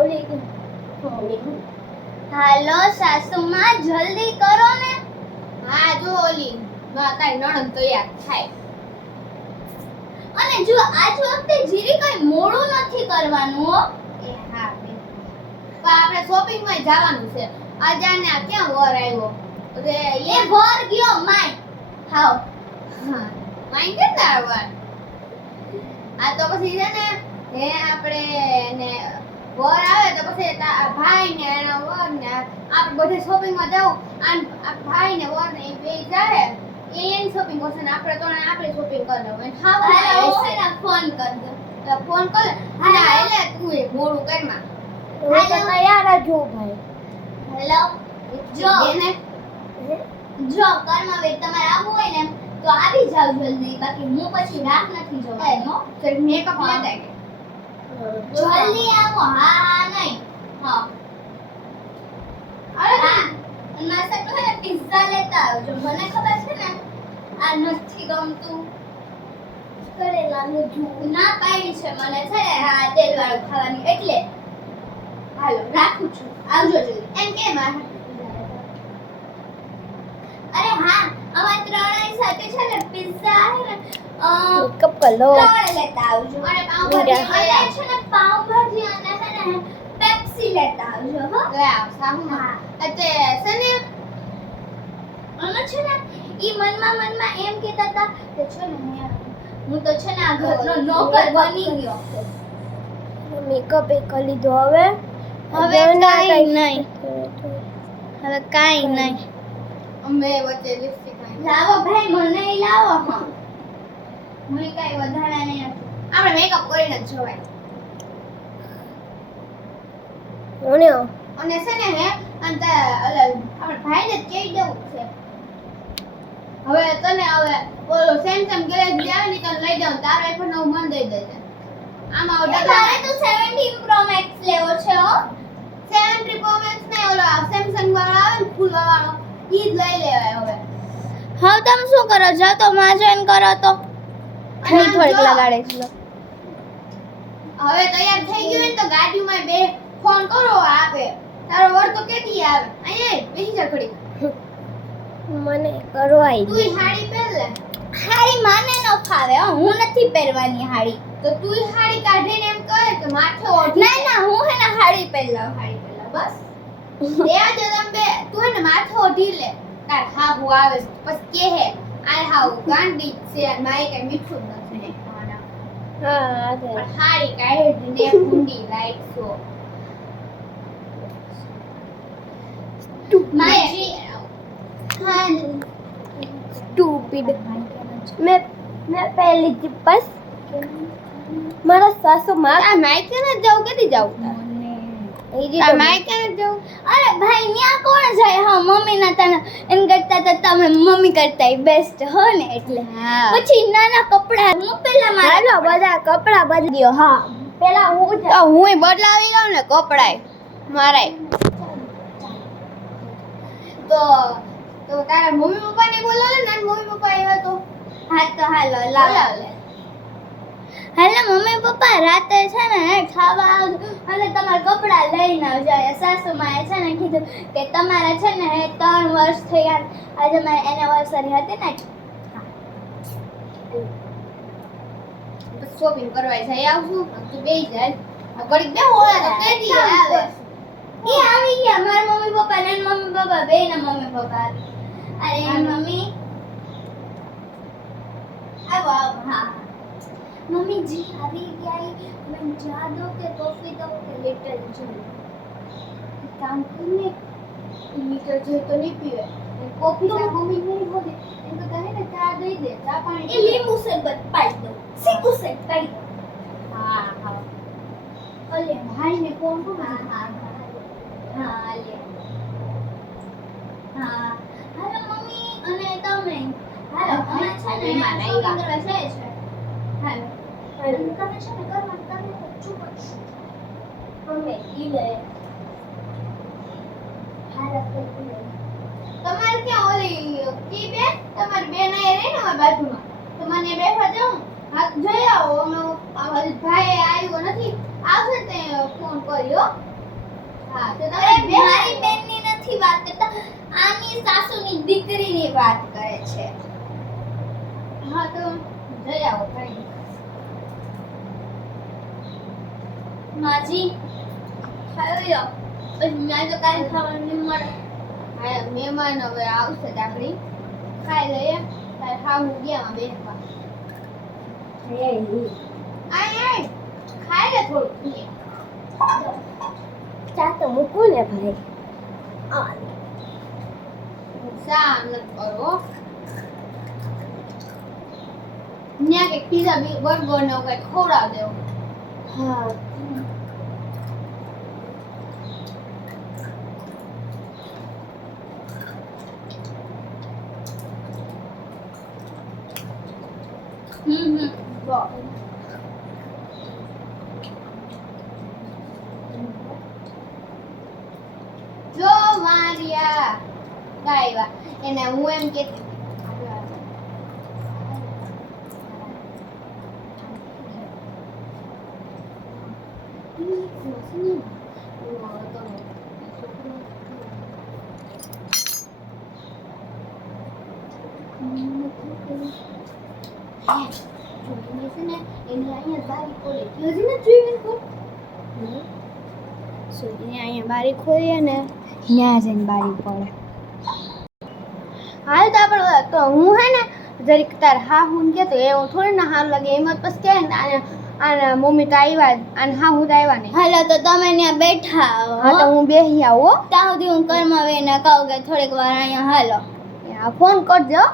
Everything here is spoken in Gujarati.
ઓલી હાલો સાસુમાં જલ્દી કરો ને. હા જો ઓલી તારી નણંદ તૈયાર થાય. અને જો આજ વખતે જીરી કઈ મોડું નથી કરવાનું હો. એ હા બેન. તો આપણે શોપિંગ માં જવાનું છે. અજાને આ ક્યાં વર આવ્યો? અરે એ વર ગયો માય. હાવ હા માઈન કે તારવાર. આ તો પછી છે ને હે આપણે ને વર આવે તો પછી ભાઈ ને એના વર ને આપણે બધે શોપિંગ માં જાવ. આ ભાઈ ને વર ને બે જાય એન શોપિંગ કરશે ને આપણે તો આપણે શોપિંગ કરી લેવું. અને હા હાલો ફોન કર દો. તો ફોન કર હા એટલે તું એ મોડું કરમાં. હું તો તૈયાર જ છું ભાઈ. હેલો જો જો કર્મવીર તમારે આવવું હોય ને તો આવી જાવ જલ્દી, બાકી હું પછી રાત નથી જોવાની હો. સર મેકઅપ લેતા કે જલ્દી આવો. હા હા નહીં હા. અરે હા મારા સાથે હે પિઝા લેતા આવજો. મને ખબર છે ને આ નથી ગમતું કરેલાનું જૂ ના પાડી છે મને છે ને આ તેલ વાળું ખાવાની, એટલે હાલો રાખું છું. આવજો જલ્દી. એમ કે મારા અરે હા અમાર ત્રણેય સાથે છે ને પિઝા હે ને કપ કલો ત્રણ લેતા આવજો. અને પાવભાજી અને છે ને પાવભાજી અને છે ને પેપ્સી લેતા આવજો હો. લે આવ સામુ હા. એટલે છે ને અને છે ને ઈ મનમાં એમ કહેતા હતા કે છે ને હું તો છે ને આ ઘરનો નોકર બની ગયો. મેકઅપ એ કરી લીધો. હવે કાંઈ નહીં. હવે કાઈ નહીં. અમે વચ્ચે લિપસ્ટિક લાવો ભાઈ મને લાવો. હા હું કાઈ વધારા નહીં નથી. આપણે મેકઅપ કરીને જ જોવાય. ઓને અને છે ને હે અંત આપણે ભાઈને જ કહી દેવું છે. હવે તને હવે ઓલો સેમસંગ ગેલેક્સી આવે ને તને લઈ જાવ. તારો આઈફોન નું મન દઈ દેજે. આમાં ઓર્ડર મારે તો 17 Pro Max લેવો છે હો. 7 Pro Max ને ઓલો સેમસંગ વાળો આવે ને ફૂલ વાળો ઈ જ લઈ લેવાય હવે. હવે તમે શું કરો? જાઓ તો માં જોઈન કરો તો. અને થોડીક જો, લગાડે છે. હવે તૈયાર થઈ ગયું ને તો ગાડીમાં બે ફોન કરો આપે. તારો વર તો કેદી આવે? અહીંયા બેસી જા ઘડી. મને કરવાઈ તું સાડી પહેર લે. હાડી માને ન ફાવે હો. હું નથી પહેરવાની હાડી. તો તું સાડી કાઢીને એમ કહે કે માથે ઓઢી ના ના હું હે ને હાડી પહેરલાવ. હાડી પહેરલાવ બસ. ત્યાં જો તમે બે તું હે ને માથે ઓઢી લે. તાર હાહુ આવે છે. પછી કે હે આ હાહુ ગાંડી છે માય કઈ મીઠું જ નથી નાખવાના. હા પણ સાડી કાઢીને કુંડી રાખશો. માય હા સ્ટુપિડ. મેં પહેલી થી બસ મારા સાસુ માં આ માઈકે ને જાવ કેદી જાવ આ માઈકે ને જાવ. અરે ભાઈ ન્યા કોણ જાય? હા મમ્મી ના તને એમ કરતા તો તમે મમ્મી કરતા બેસ્ટ હો ને એટલે. હા પછી નાના કપડા હું પેલા હાલો મારા બધા કપડા બદલ્યો. હા પેલા હું તો હુંય બદલાવી લઉં ને કપડાય મારાય. તો તારા મમ્મી પપ્પાને બોલાવે ને મમ્મી પપ્પા આવ્યા તો હા તો હાલો લાવ લે. હાલો મમ્મી પપ્પા રાતે છે ને ખાવા આવજો અને તમારા કપડા લઈને આવજો. સાસુ માએ છે ને કીધું કે તમારે છે ને 3 વર્ષ થઈ ગયા. આજે મારી એનિવર્સરી હતી ને. શોપિંગ કરવા જઈ આવશું. તું બેસી જાય આ ઘડીક બે ઓળા તો કેદી આવે. એ આવી ગયા મારા મમ્મી પપ્પા ને મમ્મી પપ્પા બે ના મમ્મી પપ્પા. અરે મમ્મી આવો આવો. હા મમ્મી જી આવી ગયા. मैं जा दो के कॉफी दो के लेटर જોઈએ. કામ કરીને મીટર જે તો નહીં પીવે. કોફી તો મમ્મી નહીં હોદે. એમ તો કહે ને ચા દઈ દે. ચા પાણી એ લીંબુ શરબત પાઈ દો. સીકુ શેક પાઈ દો. હા હા ઓલે ભાઈને ફોન કર. હા હા હા લે. હા હાલો મમ્મી અને તમે હાલો અમે છે ને મહેમાન shopping આવ્યા. કરવા જાય છે. હાલો અને તમે છે ને ઘરમાં તમે ચૂપ જ અમે ઈ લે હાલો તો તમારે ક્યાં ઓલી કી બે તમારી બેન આય રહે ને અમારી બાજુમાં. તો મને બેઠા જાઉં હાથ જઈ આવો. અમે આ ભાઈ આવ્યો નથી. આવશે તે ફોન કર્યો. હા તો તમે અરે બે મારી બેનની નથી વાત કરતા, આની સાસુની દીકરીની વાત કરે છે. હા તો જઈ આવો ભાઈ. માજી ખાઈ લો, પછી મેં તો કાંઈ ખાવાનું નહીં મળે. હા મહેમાન હવે આવશે તો આપણી ખાઈ લઈએ. તારે ખાવું ગયા બેસવા. આય ખાઈ લે થોડું. ચા તો મૂકું ને ભાઈ. શા ન કરો. ન્યા કે પીઝા બર્ગર ને એવું કંઈક ખવડાવ દેવું. હા જો મારિયા ગાયવા એને હું એમ કેતી અહીંયા બારી ખોલીએ ને ત્યાં જઈને બારી પડે. હાલ તો આપણે તો હું હે ને જરીક તાર હા હું કે તો એવું થોડી ના હાલ લાગે એમ જ પછી કહે ને આને મમ્મી તો આવ્યા અને હા હું તો આવ્યા નહીં. હાલો તો તમે ત્યાં બેઠા હા તો હું બેસી આવું. ત્યાં સુધી હું કર્મવીરને કહું કે થોડીક વાર અહીંયા હાલો. ફોન કરજો.